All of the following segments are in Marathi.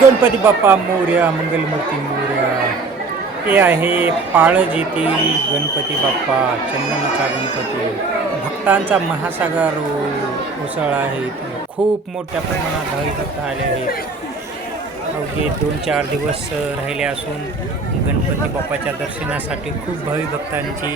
गणपती बाप्पा मोर्या मंगलमूर्ती मोर्या. हे आहे पाळज येथील गणपती बाप्पा चंदनाचा गणपती. भक्तांचा महासागर उसळ उसळला आहे खूप मोठ्या प्रमाणात भाविक आले आहेत. अवघे दोन चार दिवस राहिले असून गणपती बाप्पाच्या दर्शनासाठी खूप भाविभक्तांची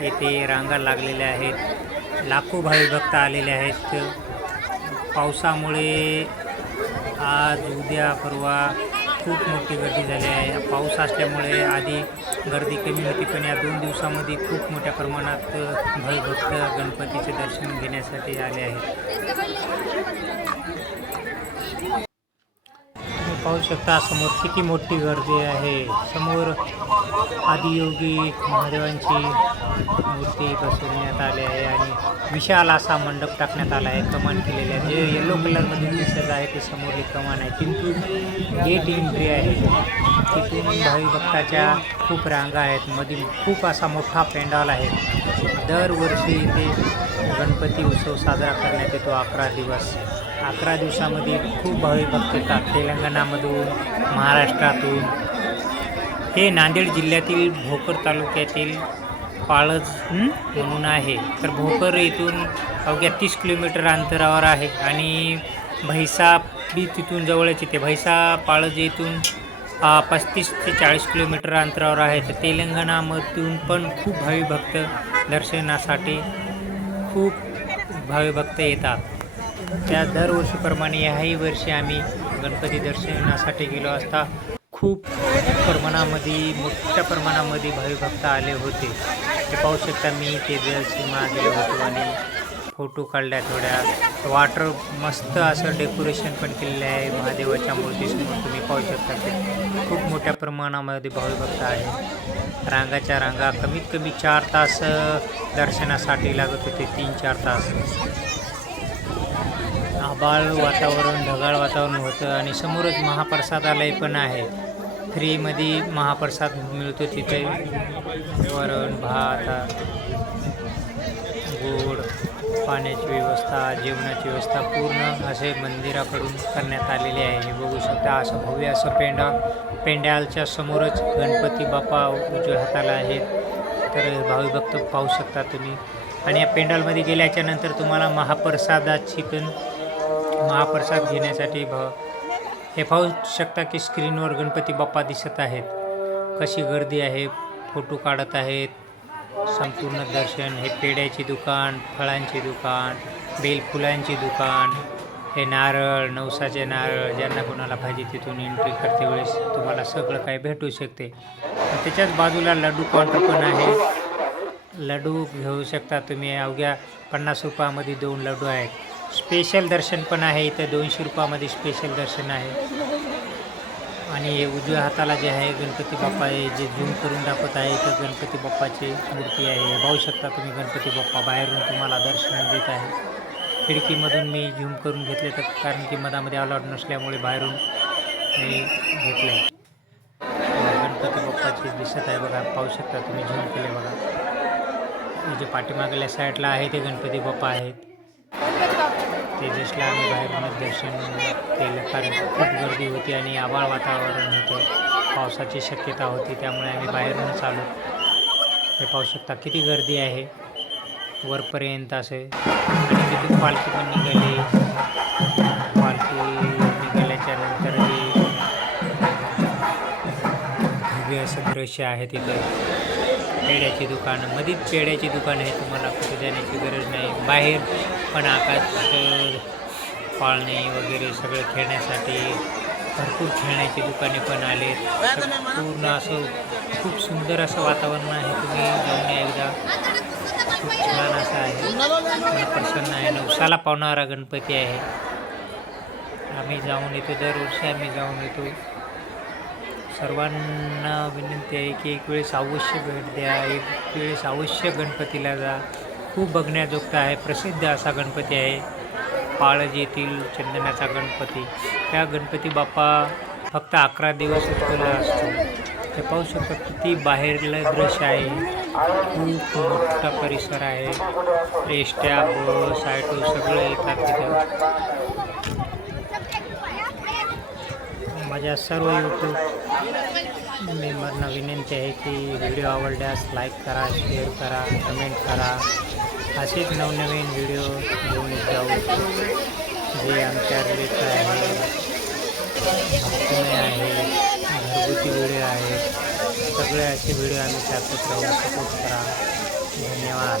येथे रांगा लागलेल्या आहेत. लाखो भाविभक्त आलेले आहेत. पावसामुळे आज उद्या परवा खूप मोठी गर्दी झाली आहे. पाऊस असल्यामुळे आधी गर्दी कमी होती पण या दोन दिवसामध्ये खूप मोठ्या प्रमाणात भयभक्त गणपतीचे दर्शन घेण्यासाठी आले आहेत. पाहू शकता समोर किती मोठी गर्दी आहे. समोर आदियोगी महादेवांची मूर्ती बसवण्यात आली आहे आणि विशाल असा मंडप टाकण्यात आला आहे. कमान केलेले आहे. जे येलो कलरमध्ये दिसत आहे ते समोरली कमान आहे. किंतु गेट एंट्री आहे. तिथून भावी भक्ताच्या खूप रांगा आहेत. मधील खूप असा मोठा पेंडॉल आहे. दरवर्षी इथे गणपती उत्सव साजरा करण्यात येतो अकरा दिवस. अकरा दिवसामध्ये खूप भाविभक्त येतात तेलंगणामधून महाराष्ट्रातून. हे नांदेड जिल्ह्यातील भोकर तालुक्यातील पाळज म्हणून आहे. तर भोकर येथून अवघ्या तीस किलोमीटर अंतरावर आहे. आणि भैसा बी तिथून जवळच येते. भैसा पाळज येथून पस्तीस ते चाळीस किलोमीटर अंतरावर आहे. तर तेलंगणामधून पण खूप भाविभक्त दर्शनासाठी खूप भाविभक्त येतात. त्या दरवर्षीप्रमाणे ह्याही वर्षी आम्ही गणपती दर्शनासाठी गेलो असता खूप प्रमाणामध्ये मोठ्या प्रमाणामध्ये भाविभक्त आले होते. ते पाहू शकता मी ते सीमा गेलो होतो आणि फोटो काढल्या थोड्या. वॉटर मस्त असं डेकोरेशन पण केलेलं आहे. महादेवाच्या मूर्तीसमोर तुम्ही पाहू शकता ते. खूप मोठ्या प्रमाणामध्ये भाविभक्त आहे रांगाच्या रांगा कमीत कमी चार तास दर्शनासाठी लागत होते. तीन चार तास. आबाळ वातावरण ढगाळ वातावरण होतं आणि समोरच महाप्रसादालय पण आहे. फ्रीमध्ये महाप्रसाद मिळतो तिथे. वरण भात गोड. पाण्याची व्यवस्था जेवणाची व्यवस्था पूर्ण असे मंदिराकडून करण्यात आलेले आहे. हे बघू शकता असं भव्य असं पेंडा पेंड्यालच्या समोरच गणपती बाप्पा उजव्या हाताला आहेत. तर भावी भक्त पाहू शकता तुम्ही. आणि या पेंडॉलमध्ये गेल्याच्यानंतर तुम्हाला महाप्रसादाची पण महाप्रसाद घेण्यासाठी भ हे पाहू शकता की स्क्रीनवर गणपती बाप्पा दिसत आहेत. कशी गर्दी आहे फोटो काढत आहेत. संपूर्ण दर्शन हे पेड्याची दुकान फळांचे दुकान बेलफुलांचे दुकान हे नारळ नवसाचे नारळ ज्यांना कोणाला पाहिजे तिथून एंट्री करते वेळेस तुम्हाला सगळं काही भेटू शकते. त्याच्याच बाजूला लड्डू काउंटर पण आहे. लड्डू घेऊ शकता तुम्ही. अवघ्या पन्नास रुपयामध्ये दोन लड्डू आहेत. स्पेशल दर्शन पण आहे. इथं दोनशे रुपयामध्ये स्पेशल दर्शन आहे. आणि हे उजव्या हाताला जे आहे गणपती बाप्पा आहे जे झूम करून दाखवत आहे तर गणपती बाप्पाची मूर्ती आहे. पाहू शकता तुम्ही गणपती बाप्पा बाहेरून तुम्हाला दर्शन देत आहे. खिडकीमधून मी झूम करून घेतले तर कारण की मधामध्ये अलाउड नसल्यामुळे बाहेरून मी घेतलं. आहे गणपती बाप्पाची दिसत आहे बघा. पाहू शकता तुम्ही झूम केले बघा. जे पाठीमागल्या साईडला आहे ते गणपती बाप्पा आहेत. तेजसला आम्ही बाहेरूनच दर्शन केलं. कारण खूप गर्दी होती आणि आभाळ वातावरण होतं. पावसाची शक्यता होती त्यामुळे आम्ही बाहेरूनच आलो हे पाहू शकता किती गर्दी आहे. वरपर्यंत असे. आणि तिथून पालखी पण निघाली. असं दृश्य आहे तिथं. पेड्याची दुकानं मध्येच पेड्याची दुकान आहे तुम्हाला कुठे जाण्याची गरज नाही. बाहेर पण आकाश पाळणे वगैरे सगळं खेळण्यासाठी भरपूर खेळण्याची दुकाने पण आले पूर्ण असं खूप सुंदर असं वातावरण आहे तुम्ही जाऊन या एकदा. खूप छान असं आहे. प्रसन्न आहे. नवसाला पावणारा गणपती आहे. आम्ही जाऊन येतो दरवर्षी आम्ही जाऊन येतो. सर्वांना विनंती आहे की एक वेळेस अवश्य भेट द्या एक वेळेस अवश्य गणपतीला जा. खूप बघण्याजोगता आहे प्रसिद्ध असा गणपती आहे पाळज येथील चंदनाचा गणपती. त्या गणपती बाप्पा फक्त अकरा दिवस उत्पन्न असतो. ते पाहू शकता किती बाहेरलं दृश्य आहे. खूप मोठा परिसर आहे. एसट्या बस ॲटो सगळं येतात तिथं. माझ्या सर्व यूट्यूब मेंबरना विनंती आहे की व्हिडिओ आवडल्यास लाईक करा शेअर करा कमेंट करा. असेच नवनवीन व्हिडिओ घेऊन जाऊ. जे आमच्या रिलेटेड आहे बातम्या आहे घरगुती व्हिडिओ आहे सगळे असे व्हिडिओ आम्ही टाकत राहू सपोर्ट करा. धन्यवाद.